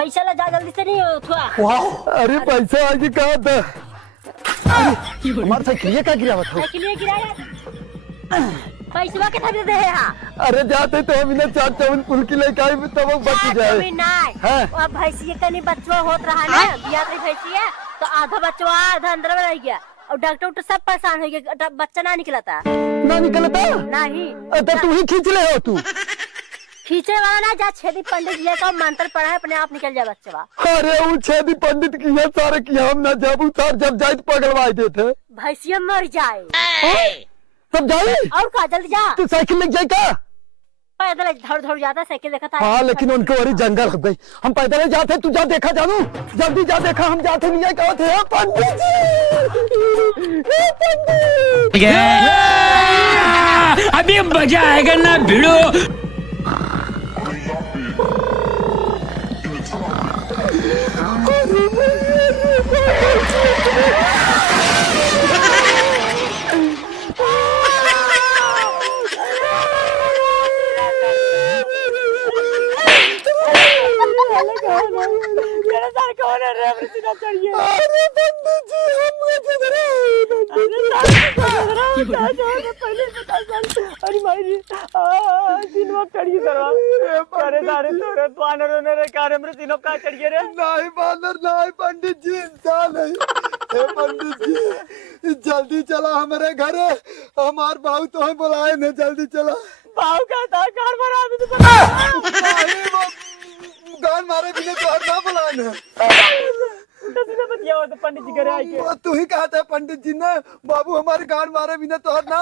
पैसा ला जा जल्दी से नहीं थोड़ा। वाह अरे पैसा आगे कहा था हमारे साइकिल का गिरा हुआ था। साइकिल गिराया पैसा के था दे है। अरे जाते तो हम इन्हें 4 चवन पुल की लेके आए तब बच जाए। नहीं अब भैंसिया का नहीं बच्चा होत रहा ना बिया की भैंसिया तो आधा बच्चा आधा अंदर में रह गया और डॉक्टर सब परेशान हो गया बच्चा ना निकलता नहीं तो तू ही खींच ले हो तू खींचे वाला ना जा छेदी पंडित लेकर मंत्र पढ़ा है अपने आप निकल जाए बच्चा। अरे वो छेदी पंडित की है सारे की हम ना जब उतार जब जाए तो पगलवाए देते भैंसिया मर जाए तब जाए और का जल्दी जा तू साइकिल लेके जाए का पैदल धड़ धड़ जाता साइकिल देखा था। हाँ लेकिन उनके वही जंगल हो गई हम पैदल जाते तू जा देखा जानू जल्दी जा देखा हम जाते नहीं क्या थे पंडित जी अभी मजा आएगा ना भिड़ो। पंडित जी इंसान है पंडित जी जल्दी चला हमारे घर हमार बाबू तो हम बुलाए न जल्दी चला बाबू का गान मारे बिना तो हर ना बुलाए पंडित जी घरे आके तू ही कहता है पंडित जी ने बाबू हमारे गान मारे बिना तो हर ना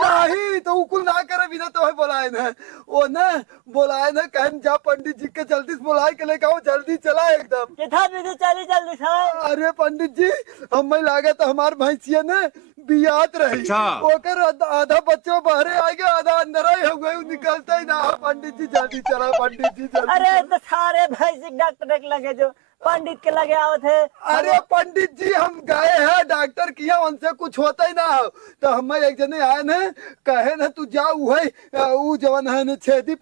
नहीं तो उकुल ना करे बिना तो है बुलाए न वो न बुलाए न कह जा पंडित जी के जल्दी से बुलाए के लेके आओ जल्दी चला एकदम चली जल्दी से। अरे पंडित जी हमें लागे तो हमार भैंसिया ने बियात रही ओकर आधा बच्चों बाहरे आ गया आधा अंदर ही हो गए निकलता ही ना पंडित जी जल्दी चला पंडित जी जल्दी। अरे तो सारे भैंसिक डॉक्टर के लगे जो पंडित के लगे आओ थे। अरे पंडित जी हम गए हैं डॉक्टर किया उनसे कुछ होता ही ना हो तो हमें एक जने आए न कहे न तू जा वो जवन है न छेदी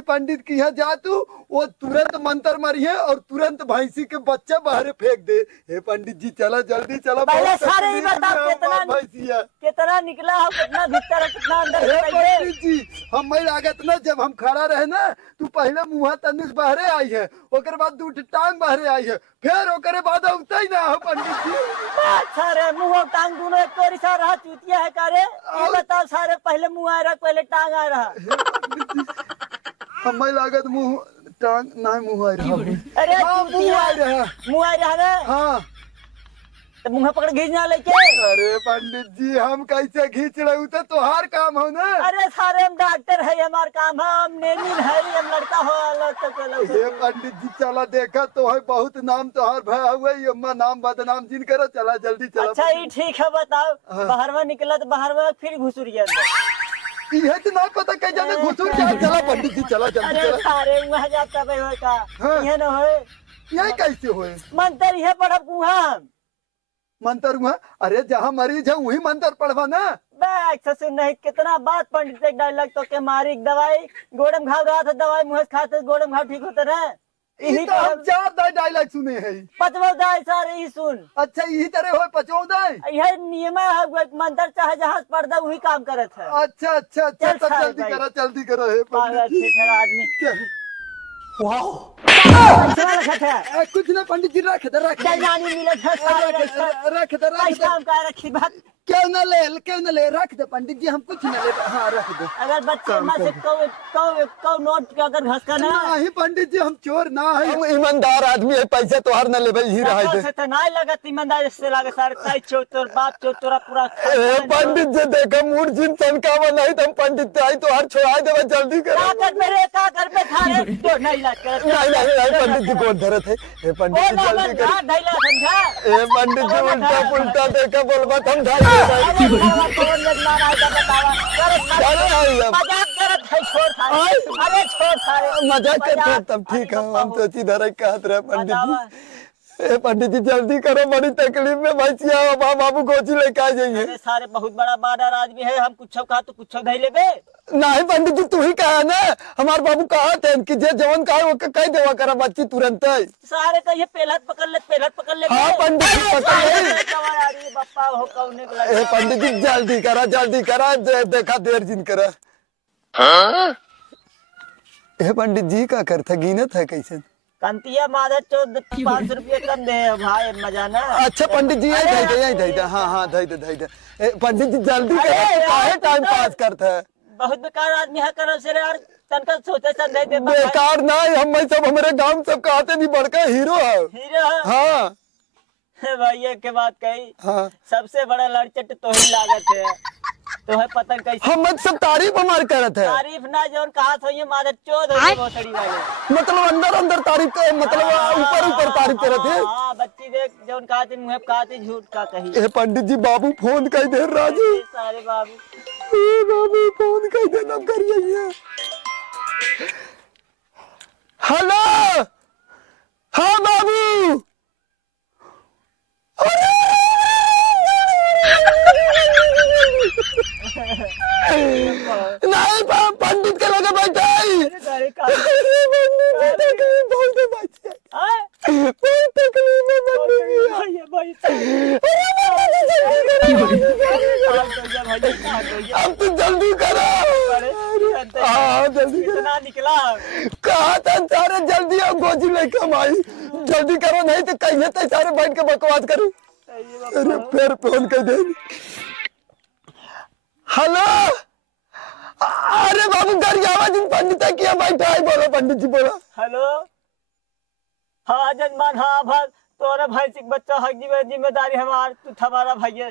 पंडित की है जा तू वो तुरंत मंत्र मरिए और तुरंत भैंसी के बच्चे बाहर फेंक दे। हे पंडित जी चला जल्दी चला पहले सारे ही बताओ कितना निकला हो कितना भीतर है कितना अंदर है। पंडित जी हमें लागत ना जब हम खड़ा रहे ना तू पहले मुँह तनिस बाहरे आई है ओकर बाद दू टांग बाहरे आई है फिर ओकरे बाद उगता ही ना हो पंडित जी। सारे मुँह टांग दोनों एक तोरी सा रहा चूतिया है कारे ये बताओ सारे पहले मुँह आ रहा पहले टांग आ रहा। हमें लागत मुँह टांग ना मुँह आ रहा। अरे मुँह आ रहा हाँ तो मुँह पकड़ खींचना लेके। अरे पंडित जी हम कैसे खींच रहे तो तुहार काम हो ना। अरे सारे हम डॉक्टर है हमार काम है हम नेमिन है हम लड़का हो ये पंडित जी चला देखा तो है बहुत नाम तुहार भया हुआ अम्मा नाम बदनाम जिन करो चला जल्दी चला। अच्छा ये ठीक है बताओ बाहर में निकला तो बाहर में फिर घुसुरिया ये तो ना पता कह जाने घुसुर क्या चला पंडित जी चला जल्दी चला। सारे वहाँ जाता भाई का ये न हो ये कैसे होए मंत्र ये पढ़ा कुहा मंत्र हुआ। अरे जहाँ मरीज है वही मंत्र पढ़वा ना ससुर नहीं कितना बात पंडित एक डायलॉग तो के मारी दवाई गोड़म घाव रहा था दवाई मुँह खाते गोड़म घाव ठीक होता रहे यही तो हम 4 डायलॉग सुने हैं 5वां दाई सारे ही सुन। अच्छा यही तरह हो 5वां दाई यह नियम है मंत्र चाहे जहाँ पढ़दा वही काम करे थे। अच्छा अच्छा अच्छा जल्दी करो हे आदमी वाओ कुछ ना पंडित जी रख दे काम का रखी बात क्यों न ले रख दे पंडित जी हम कुछ न ले। हाँ रख दे अगर बच्चे में से कौ नोट का अगर घसका ना नहीं पंडित जी हम चोर ना है हम ईमानदार आदमी है पैसे तो हर न ले ही रहा है तो नहीं लगत ईमानदार से लागे सारे ताई चोर बाप चोरा पूरा पंडित जी देखा मूड जिन संकावा नहीं तुम पंडित आई तो हर छोड़ा देवा जल्दी करो मेरे का घर पे थारे तो नहीं लग नहीं पंडित जी कौन धरत है ए पंडित जी जल्दी कर ए पंडित जी उल्टा पुल्टा देखा बोलबा हम ढाई मजाक करते तब ठीक है हम तो सीधा रख कहत रहे पंडित जी ए पंडित जी जल्दी करो, बड़ी तकलीफ में भैंसिया बाबू गोची लेके आ जाइए। अरे सारे बहुत बड़ा बाजार आदमी है, हम कुछ कहा तो कुछ धै लेबे। नहीं पंडित जी तू ही कहा ना, हमारे बाबू कहा थे कि जे जवन कहा वो कह देवा करा बच्ची तुरंत। सारे कहिए पहलत पकड़ ले। हाँ पंडित जी पकड़ ले। कवर आ रही है बप्पा हो कौने के लगे। ए पंडित जी जल्दी करा देखा देर जिन करा। ए पंडित जी का करता गिनत है कैसे? कंतिया माधर 500 रुपये कम दे भाई मजा ना। अच्छा पंडित जी यही दे हाँ दे। पंडित जी जल्दी करो, काहे टाइम पास करता है? बहुत बेकार आदमी है करो से यार, तनका सोचे समझे दे। बेकार ना हम सब हमारे गांव सब कहते नहीं बड़का हीरो है। हीरो हाँ भैया के बात कही। हाँ सबसे बड़ा लड़चट तो ही लागत है, तो है पता कैसे हम सब तारीफ हमार करत है। तारीफ ना जौन कहा तो ये मादर चोद हो भोसड़ी वाले। मतलब अंदर तारीफ कर, मतलब ऊपर तारीफ करत है। हाँ बच्ची देख जौन कहा थी मुँह कहा थी झूठ का कही। ए पंडित जी बाबू फोन कर दे राजू। सारे बाबू बाबू फोन कर दे, नम कर जाइए। हेलो हाँ बाबू। नहीं पंडित के लगे बैठे अब तो जल्दी करो। हाँ जल्दी कितना निकला कहा था सारे जल्दी आओ गोजी लेके हम आई। जल्दी करो नहीं तो कहिए तो सारे बैठ के बकवास करूं। अरे फिर फोन कर दे। हेलो अरे बाबू घर आवाज पंडित किया बैठा है, बोलो पंडित जी बोलो। हेलो हाँ जजमान हाँ भाई तोरा भाई सिक बच्चा हक जिम्मेदारी हमार तू हमारा भैया।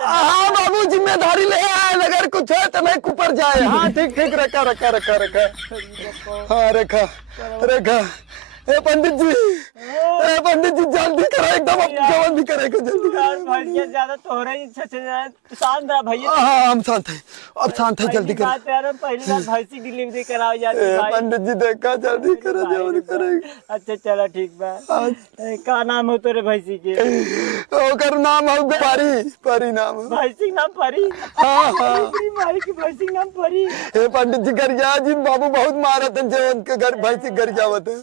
हाँ बाबू जिम्मेदारी ले आए, अगर कुछ है तो नहीं ऊपर जाए। हाँ ठीक रखा हाँ रखा। ए पंडित जी जल्दी करो एकदम, जवान भी करेगा जल्दी भैया ज्यादा तोहरा ही शांत रहा भैया। हाँ हम शांत है, अब शांत है जल्दी करो। पहली बार भैंसी डिलीवरी कराओ जाती है। पंडित जी देखा जल्दी करो जवान करेगा। अच्छा चलो ठीक बा। का नाम हो तोरे भैंसी के? ओकर नाम है परी नाम है। भैंसी नाम परी? हाँ माई की भैंसी नाम परी। ए पंडित जी घर जा जिन बाबू बहुत मारत है जवान के घर भैंसी घर जावत है।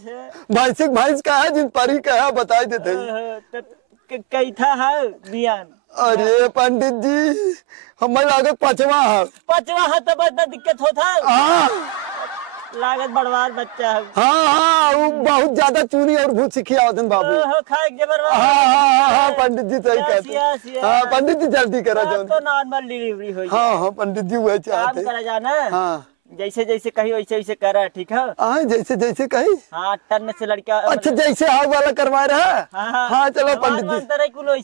भैंस का है जिन परी का है बता देते। कैथा है बियान? अरे पंडित जी हमें लागत पांचवा है तो बड़ा दिक्कत होता है। हाँ लागत बड़वार बच्चा है। हाँ वो बहुत ज्यादा चूनी और भूत खिया बाबू। खाए जबरदस्त। हाँ पंडित जी सही कहते। हाँ पंडित जी जल्दी करा जाओ तो नॉर्मल डिलीवरी हो। हाँ पंडित जी वही चाहते करा जाना। हाँ जैसे जैसे कही वैसे करा ठीक है। हाँ जैसे कही। हाँ टन से लड़का अच्छा जैसे हाथ वाला करवा रहा है। हाँ चलो पंडित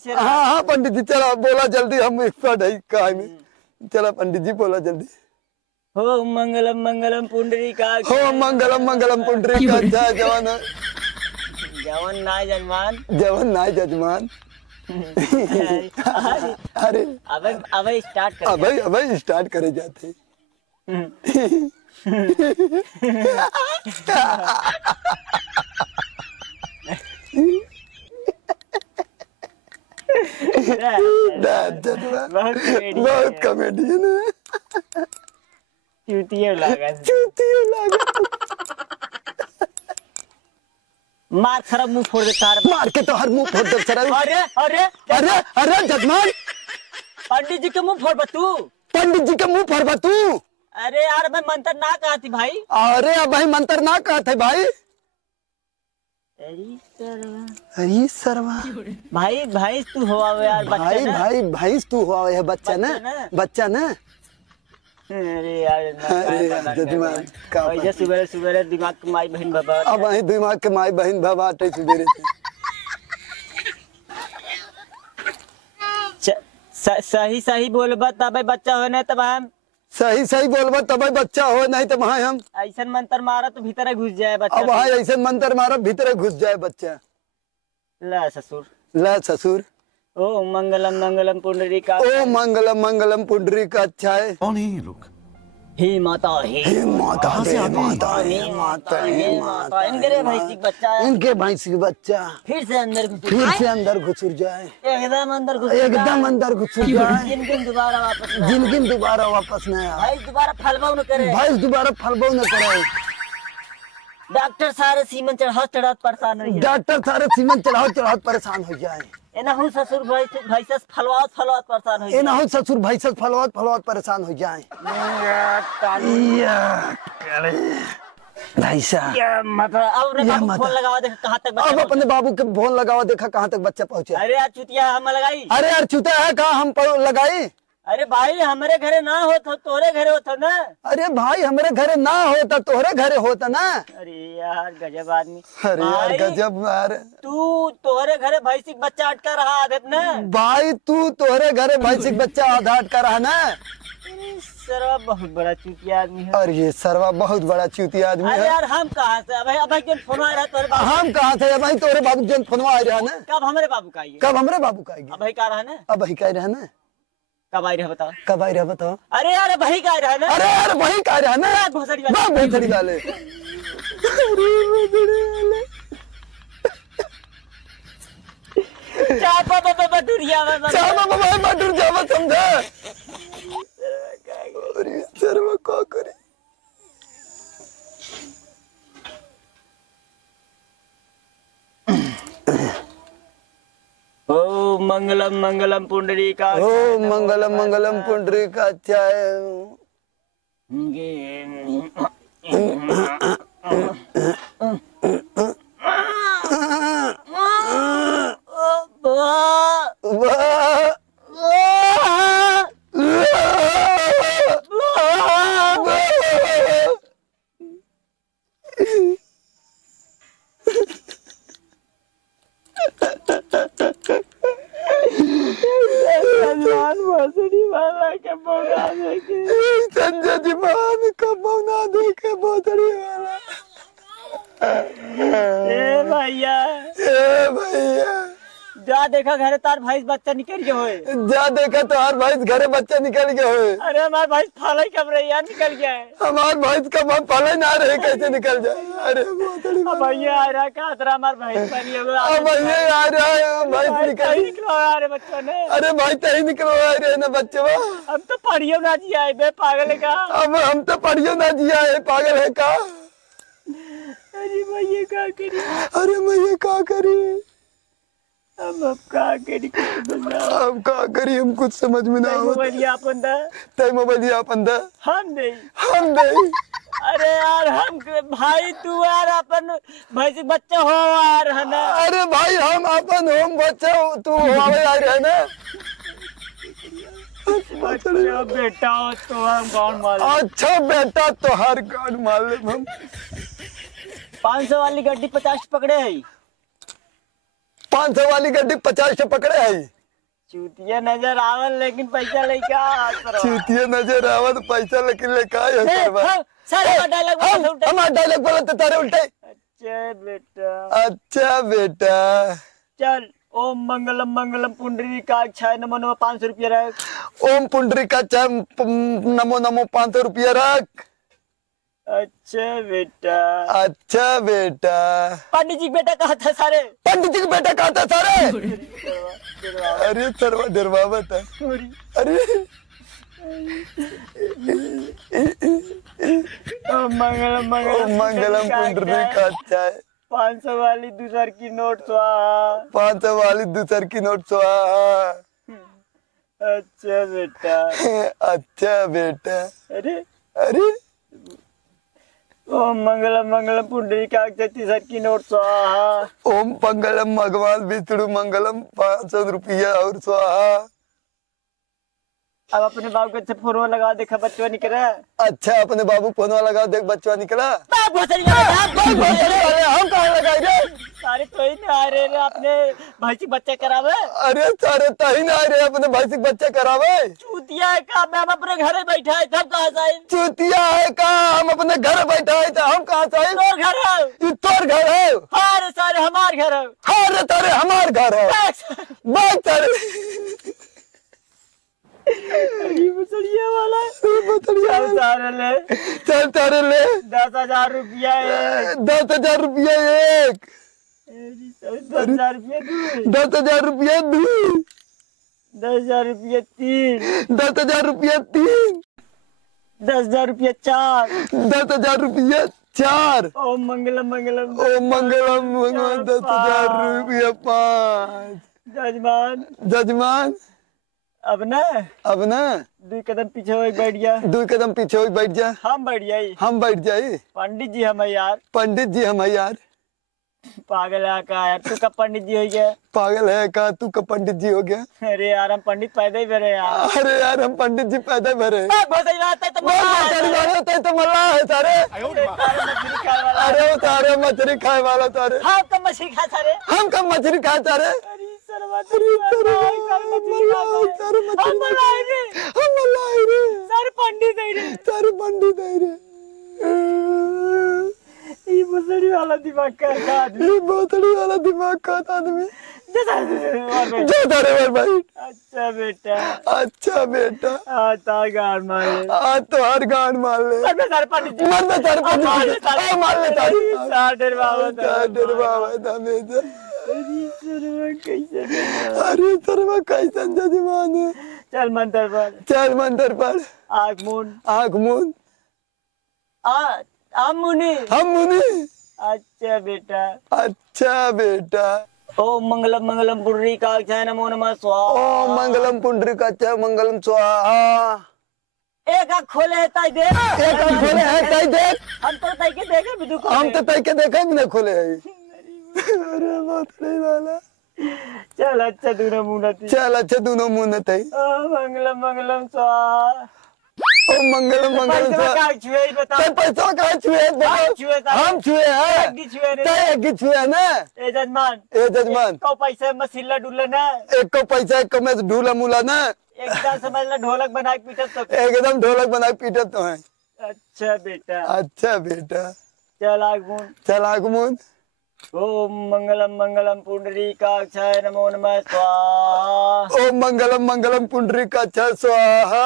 जी। हाँ पंडित जी चलो बोला जल्दी, हम एक्सपर्ट है कहानी में। चलो पंडित जी बोला जल्दी। हो मंगलम पुंडरीकाक्ष। हो मंगलम पुंडरीकाक्ष। जवन नाय जजमान। अरे अब स्टार्ट करे जाते। बहुत कॉमेडियन है। चूतिया लागा मार खराब मुंह फोड़ दे तार। मार के तो हर मुंह फोड़ दे सर। अरे जजमान पंडित जी के मुंह फोड़ बतू। पंडित जी के मुंह फोड़ बतू। अरे यार मैं मंत्र ना कहा थी भाई। अरे अब भाई मंत्र ना कहा थे भाई। अरे सरवा भाई तू हुआ यार भाई तू हुआ है बच्चा ना। अरे यार जजमान का सुबह दिमाग के माई बहन बाबा। अब वही दिमाग के माई बहन बाबा आटे सुबेरे सही बोलबा तब बच्चा होने तब हम सही बोलबा तब बच्चा हो, नहीं तो वहाँ हम ऐसा मंत्र मारा तो भीतर घुस जाए बच्चा। अब वहाँ ऐसा मंत्र मारा भीतर घुस जाए बच्चा। ला ससुर ओ मंगलम पुंडरीकाक्ष। ओ मंगलम पुंडरीकाक्ष। कौन है ये लोग? हे माता हे माता हे माता हे माता हे माता इनके भैंसी बच्चा है। इनके भैंस की बच्चा फिर से अंदर घुस जाए एकदम अंदर घुस जाए जिनकिन दोबारा वापस न आए। जिनकिन दोबारा वापस न आए भाई दोबारा फलबाव न करे। भैंस दोबारा फलबो न करे। डॉक्टर सारे सीमन चढ़ात परेशान हो डॉक्टर सारे सीमेंट चढ़ाओ परेशान हो जाए। एनाहू ससुर भैंस फलवात परेशान हो एनाहू ससुर भैंस फलवात परेशान हो जाए। भैंसा मतलब अब अपने बाबू फोन लगावा देखा कहाँ तक अब अपने बाबू के फोन लगावा देखा कहाँ तक बच्चा पहुँचे। अरे यार चुतिया हम लगाई। अरे यार चूता है कहाँ हम लगाई। अरे भाई हमारे घरे ना हो तो तोरे घरे होता ना। अरे भाई हमारे घरे ना होता तोहरे घरे होता ना। अरे यार गजब आदमी। अरे यार गजब यार। तू तोहरे घरे भैंसी बच्चा अटका रहा आदत ना। भाई तू तोहरे घरे भैंसी बच्चा आधा अटका रहा ना। सरवा बहुत बड़ा चूतिया आदमी है। और ये सरवा बहुत बड़ा चूतिया आदमी अरे है। यार हम कहाँ से अब जब फोन आ रहा तोरे बाबू। हम कहाँ थे भाई तोरे बाबू जन फोनवा आ रहा ना। कब हमारे बाबू का आइए। कब हमारे बाबू का आएगी। अब भाई का रहा ना। अब वही कह रहा ना। कब आई रहा बताओ। कब आई रहा बताओ। अरे यार भाई का रहा ना। अरे यार वही कह रहा ना। भोसड़ी भोसड़ी वाले। चाय पापा दुरिया में मटूर जावा समझा। अरे सरवा क्या करे। ओ मंगलम मंगलम पुंडरीका। ओ मंगलम मंगलम पुंडरीकाक्षाय। संजय जी मान कबौना देखे भोसड़ी वाला। ए भैया जा देखा घरे तार भैंस बच्चा निकल गए होए। जा देखा तो हर भैंस घरे बच्चा निकल गए हुए। अरे हमारे भैंस फाला कब रही यार निकल गया है। हमार भैंस का मां पाले ना रहे कैसे निकल जाए। अरे भोसड़ी अब भैया आ रहा का तरह हमारे भैंस पानी हो गया। अब भैया आ रहा है भैंस निकल। निकलो यार बच्चों ने। अरे भाई तही निकलो आ रहे ना बच्चे। हम तो पढ़ियो ना जी आए बे पागल है का। अब हम तो पढ़ियो ना जिया है पागल है का। अरे भैया क्या करी। अरे मैं क्या करी। अब क्या करी अब क्या करी हम कुछ समझ में ना आवत। मोबाइल अपन दा। तय मोबाइल अपन दा। हम नहीं। अरे यार हम भाई तू यार अपन भैंस बच्चा हो यार है ना। अरे भाई हम अपन होम बच्चा तू आवे आ रहे ना। अच्छा बेटा तो हम गाँव मार। अच्छा बेटा तो हर गाँव मार ले हम। 500 वाली गड्डी 50 पकड़े है। 500 वाली गड्डी 50 से पकड़े है। चूतिया नजर आवल लेकिन पैसा लेके आ। चूतिया नजर आवत पैसा लेकिन लेके आए सर डायलॉग हमारा डायलॉग बोला तो तारे उल्टे। अच्छा बेटा चल ओम मंगलम मंगलम पुंडरीकाक्षाय नमो नमः 500 रुपया रख। ओम पुंडरीकाक्षाय नमो नमो 500 रुपया रख। अच्छा बेटा। अच्छा बेटा। पंडित जी बेटा कहा था सारे। पंडित जी बेटा कहा था सारे। अरे सरवा डरवावत है। अरे मंगलम मंगलम पुंडरीकाक्षाय 500 वाली दूसर की नोट स्वाहा। 500 वाली दूसर की नोट स्वाहा। अच्छा बेटा। अच्छा बेटा। अरे अरे ओम मंगलम मंगलम पुंडरीकाक्षाय तीसर की नोट स्वाहा। ओम मंगलम भगवान विष्णु मंगलम 500 रुपया और स्वाहा। अब अपने बाबू के अच्छा फोन लगा देखा बच्चा निकला। अच्छा अपने बाबू फोन लगा देख बच्चा निकला। हम कहाँ लगाई रे। सारे तो ही आ रहे अपने भैंसी बच्चा करावे। अरे सारे तही ना आ रहे अपने भैंसी बच्चा करावे। चूतिया है का हम अपने घरे बैठा है तब कहाँ से। चूतिया है का हम अपने घर बैठा है तो हम कहाँ से। तोर घर है। ये तोर घर है। अरे सारे हमार घर है। अरे तारे हमार घर है। बात सारे अरे मुसलिया वाला बोतलिया चल तारे ले चल तारे ले 10,000 रुपया एक 10,000 रुपया एक 10,000 रुपया दू 10,000 रुपया दू 10,000 रुपया तीन 10,000 रुपया तीन 10,000 रुपया चार 10,000 रुपया चार ओम मंगलम मंगलम ओ मंगलम मंगलम 10,000 रुपया पाँच जजमान जजमान अब ना अब ना 2 कदम पीछे हो बैठ गया 2 कदम पीछे हो बैठ जा हम बैठ जाई हम बैठ जाए पंडित जी हम यार पंडित जी हम यार पागल है का यार तू कब पंडित जी हो गया पागल है का तू कब पंडित जी हो गया अरे यार हम पंडित पैदा ही भरे यार अरे यार हम पंडित जी पैदा भरे बहुत सही बात है तो तो मल्ला है तारे अरे वो तारे मछली खाए वाला तारे हाँ कब मछली खा सारे हम कब मछली खाए तारे अरे हम मल्लाई रे सर पंडित है रे तारे पंडित है रे ये मुसड़ी वाला दिमाग का आदमी ये बोतली वाला दिमाग का आदमी जो तारे वार भाई अच्छा बेटा अच्छा बेटा आता गाड़ मारे आ तो हर गांड मार ले अबे सर पंडित जी मर तारे पंडित जी मार ले तारे साडर बाबा तारे बाबा दमे अरे सर कैसे अरे तरवा कैसन जजमान है चल मंत्र पर चल मंदिर पर आग मून आँख मूंद आ मुनि हम मुनि अच्छा बेटा अच्छा बेटा ओम मंगलम मंगलम पुंडरी काक्षाय नमो नमः स्वाहा ओम मंगलम पुंडरीकाक्षाय मंगलम स्वाहा एक आँख खोले है ताई देख एक आँख खोले है ताई देख हम तो ताई के देखे भी दुख हम तो ताई के देखा भी ना खोले है अरे बोतली वाला चल अच्छा दोनों मुनती चल अच्छा दोनों मुंह ताई ओम मंगलम मंगलम स्वाहा ओम मंगलम मंगलम पैसा स्वाहा का छुए बता ताई पैसा कहाँ छुए हम छुए ताई। हम छुए हैं एक छुए रे ताई एक छुए ना ए जजमान ए जजमान को पैसे मसीला डुले ना एक को पैसा एक को में ढूला मुला ना एकदम समझ ला ढोलक बना के पीटत तो एकदम ढोलक बना के पीटत तो है अच्छा बेटा अच्छा बेटा चल आग मून चल आँख मूंद ओम मंगलम मंगलम पुंडरी काक्षाय नमो नमः स्वाहा ओम मंगलम मंगलम पुंडरीकाक्षाय स्वाहा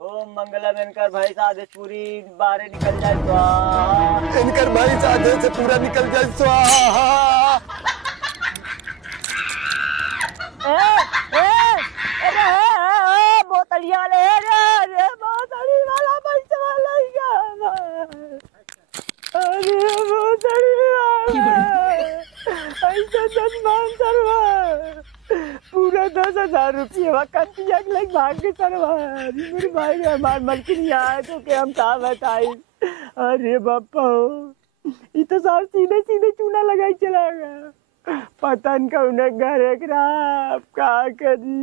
ओम मंगलम इनकर भाई आदेशपुरी बाहर निकल जाए स्वाहा इनकर भाई साधे से पूरा निकल जाए स्वाहा बोतलिया वाले रे बोतली वाला पैसा वाला अरे बोतली वाला ऐसा जजमान सरवा पूरा 10,000 रुपये कंतिया के लग भाग के सरवा मेरे भाई ने हमार मलकिन आए तो के हम कहा बताई अरे बापा ये तो साहब सीधे सीधे चूना लगाई चला गया पता नहीं कौन घर एक रहा क्या करी।